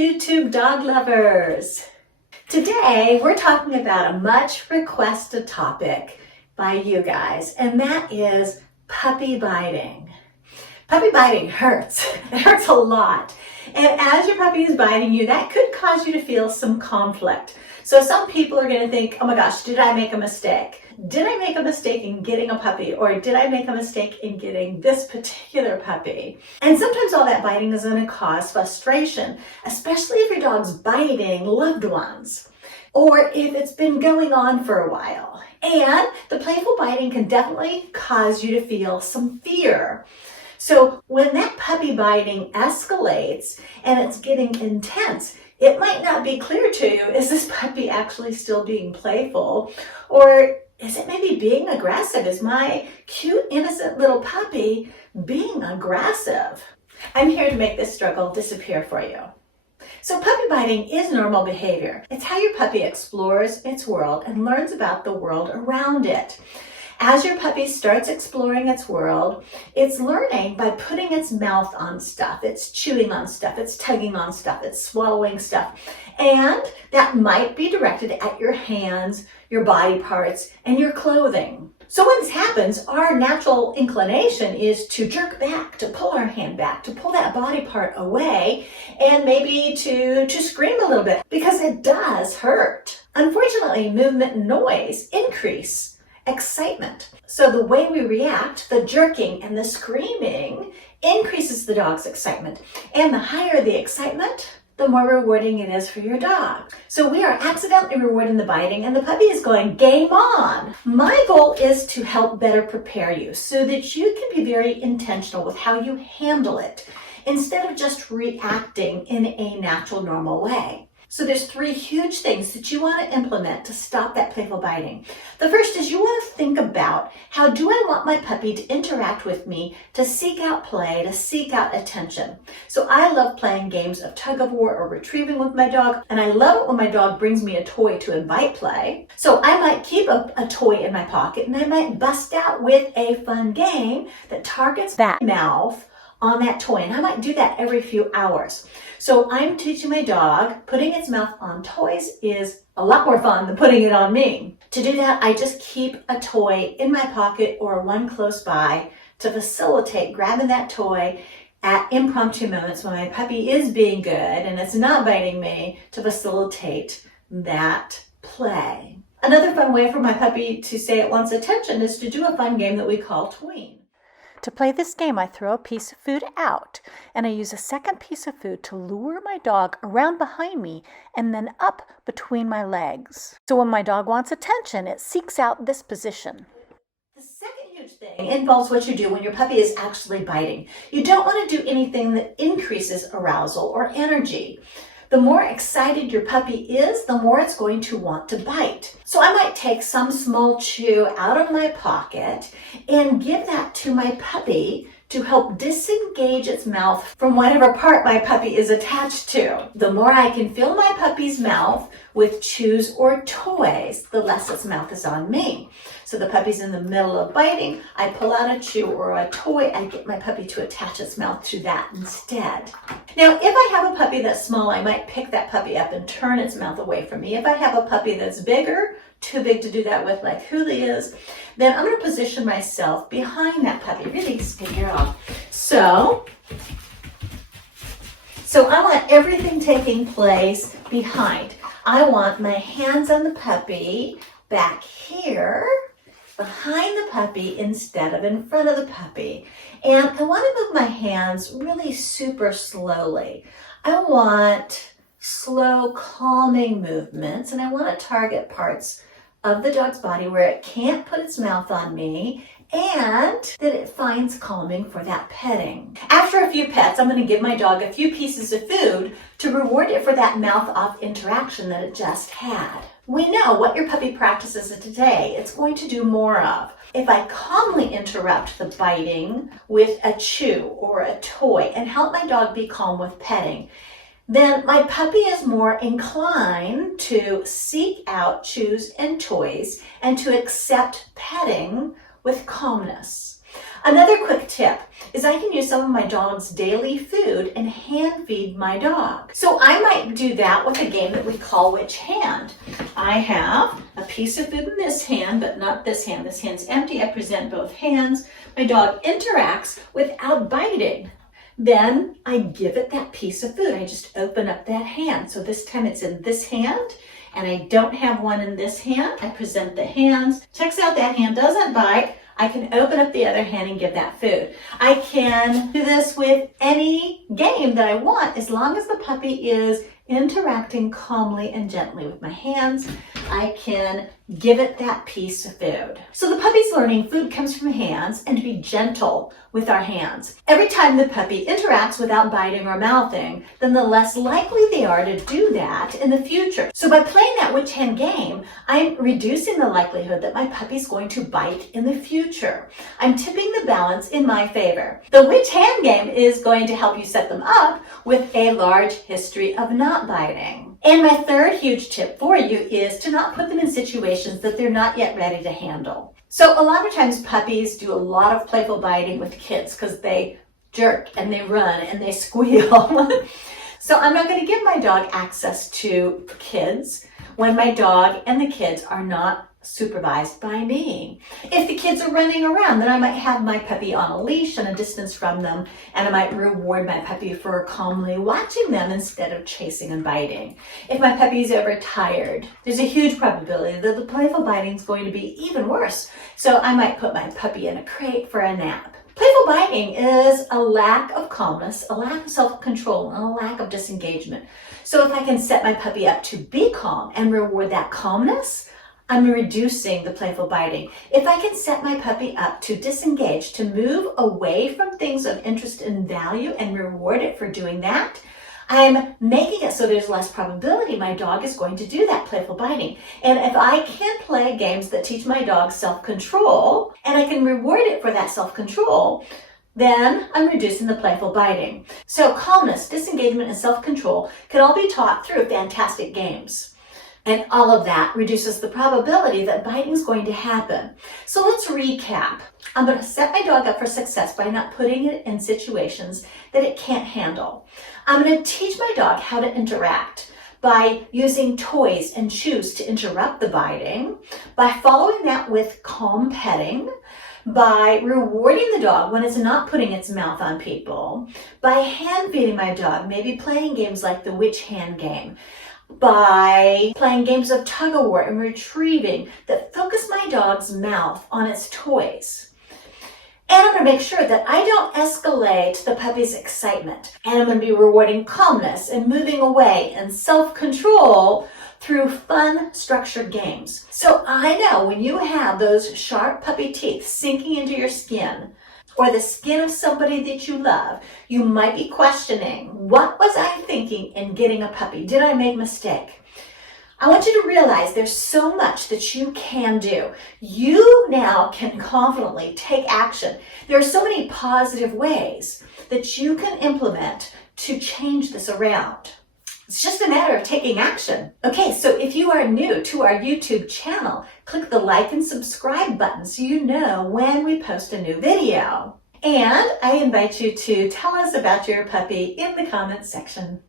YouTube dog lovers! Today we're talking about a much requested topic by you guys, and that is puppy biting. Puppy biting hurts. It hurts a lot. And as your puppy is biting you, that could cause you to feel some conflict. So some people are going to think, oh my gosh, did I make a mistake? Did I make a mistake in getting a puppy, or did I make a mistake in getting this particular puppy? And sometimes all that biting is going to cause frustration, especially if your dog's biting loved ones, or if it's been going on for a while. And the playful biting can definitely cause you to feel some fear. So when that puppy biting escalates and it's getting intense, it might not be clear to you, is this puppy actually still being playful? Or is it maybe being aggressive? Is my cute, innocent little puppy being aggressive? I'm here to make this struggle disappear for you. So puppy biting is normal behavior. It's how your puppy explores its world and learns about the world around it. As your puppy starts exploring its world, it's learning by putting its mouth on stuff. It's chewing on stuff. It's tugging on stuff. It's swallowing stuff. And that might be directed at your hands, your body parts, and your clothing. So when this happens, our natural inclination is to jerk back, to pull our hand back, to pull that body part away, and maybe to scream a little bit, because it does hurt. Unfortunately, movement and noise increase excitement. So the way we react, the jerking and the screaming, increases the dog's excitement. And the higher the excitement, the more rewarding it is for your dog. So we are accidentally rewarding the biting, and the puppy is going, game on. My goal is to help better prepare you so that you can be very intentional with how you handle it, instead of just reacting in a natural, normal way. So there's 3 huge things that you want to implement to stop that playful biting. The first is you want to think about, how do I want my puppy to interact with me, to seek out play, to seek out attention? So I love playing games of tug of war or retrieving with my dog, and I love it when my dog brings me a toy to invite play. So I might keep a toy in my pocket, and I might bust out with a fun game that targets that mouth on that toy, and I might do that every few hours. So I'm teaching my dog putting its mouth on toys is a lot more fun than putting it on me. To do that, I just keep a toy in my pocket or one close by to facilitate grabbing that toy at impromptu moments when my puppy is being good and it's not biting me, to facilitate that play. Another fun way for my puppy to say it wants attention is to do a fun game that we call tween. To play this game, I throw a piece of food out, and I use a second piece of food to lure my dog around behind me and then up between my legs. So when my dog wants attention, it seeks out this position. The second huge thing involves what you do when your puppy is actually biting. You don't want to do anything that increases arousal or energy. The more excited your puppy is, the more it's going to want to bite. So I might take some small chew out of my pocket and give that to my puppy to help disengage its mouth from whatever part my puppy is attached to. The more I can fill my puppy's mouth with chews or toys, the less its mouth is on me. So the puppy's in the middle of biting, I pull out a chew or a toy, I get my puppy to attach its mouth to that instead. Now, if I have a puppy that's small, I might pick that puppy up and turn its mouth away from me. If I have a puppy that's bigger, too big to do that with, like Huli is, then I'm going to position myself behind that puppy. Really take care of. So I want everything taking place behind. I want my hands on the puppy back here, behind the puppy instead of in front of the puppy. And I want to move my hands really super slowly. I want slow, calming movements, and I want to target parts of the dog's body where it can't put its mouth on me and that it finds calming for that petting. After a few pets, I'm going to give my dog a few pieces of food to reward it for that mouth-off interaction that it just had. We know what your puppy practices today, it's going to do more of. If I calmly interrupt the biting with a chew or a toy and help my dog be calm with petting, then my puppy is more inclined to seek out chews and toys and to accept petting with calmness. Another quick tip is I can use some of my dog's daily food and hand feed my dog. So I might do that with a game that we call Which Hand. I have a piece of food in this hand, but not this hand. This hand's empty. I present both hands. My dog interacts without biting. Then I give it that piece of food. I just open up that hand. So this time it's in this hand, and I don't have one in this hand. I present the hands. Checks out that hand, doesn't bite. I can open up the other hand and give that food. I can do this with any game that I want as long as the puppy is interacting calmly and gently with my hands. I can give it that piece of food. So the puppy's learning food comes from hands and to be gentle with our hands. Every time the puppy interacts without biting or mouthing, then the less likely they are to do that in the future. So by playing that which hand game, I'm reducing the likelihood that my puppy's going to bite in the future. I'm tipping the balance in my favor. The which hand game is going to help you set them up with a large history of not biting. And my third huge tip for you is to not put them in situations that they're not yet ready to handle. So a lot of times puppies do a lot of playful biting with kids because they jerk and they run and they squeal. So I'm not going to give my dog access to kids when my dog and the kids are not supervised by me. If the kids are running around, then I might have my puppy on a leash and a distance from them, and I might reward my puppy for calmly watching them instead of chasing and biting. If my puppy's overtired, there's a huge probability that the playful biting is going to be even worse. So I might put my puppy in a crate for a nap. Playful biting is a lack of calmness, a lack of self-control, and a lack of disengagement. So if I can set my puppy up to be calm and reward that calmness, I'm reducing the playful biting. If I can set my puppy up to disengage, to move away from things of interest and value and reward it for doing that, I'm making it so there's less probability my dog is going to do that playful biting. And if I can play games that teach my dog self-control, and I can reward it for that self-control, then I'm reducing the playful biting. So calmness, disengagement, and self-control can all be taught through fantastic games. And all of that reduces the probability that biting is going to happen. So let's recap. I'm going to set my dog up for success by not putting it in situations that it can't handle. I'm going to teach my dog how to interact by using toys and chews to interrupt the biting, by following that with calm petting, by rewarding the dog when it's not putting its mouth on people, by hand feeding my dog, maybe playing games like the which hand game, by playing games of tug-of-war and retrieving that focus my dog's mouth on its toys. And I'm going to make sure that I don't escalate the puppy's excitement. And I'm going to be rewarding calmness and moving away and self-control through fun, structured games. So I know when you have those sharp puppy teeth sinking into your skin, or the skin of somebody that you love, you might be questioning, what was I thinking in getting a puppy? Did I make a mistake? I want you to realize there's so much that you can do. You now can confidently take action. There are so many positive ways that you can implement to change this around. It's just a matter of taking action. Okay, so if you are new to our YouTube channel, click the like and subscribe button so you know when we post a new video. And I invite you to tell us about your puppy in the comments section.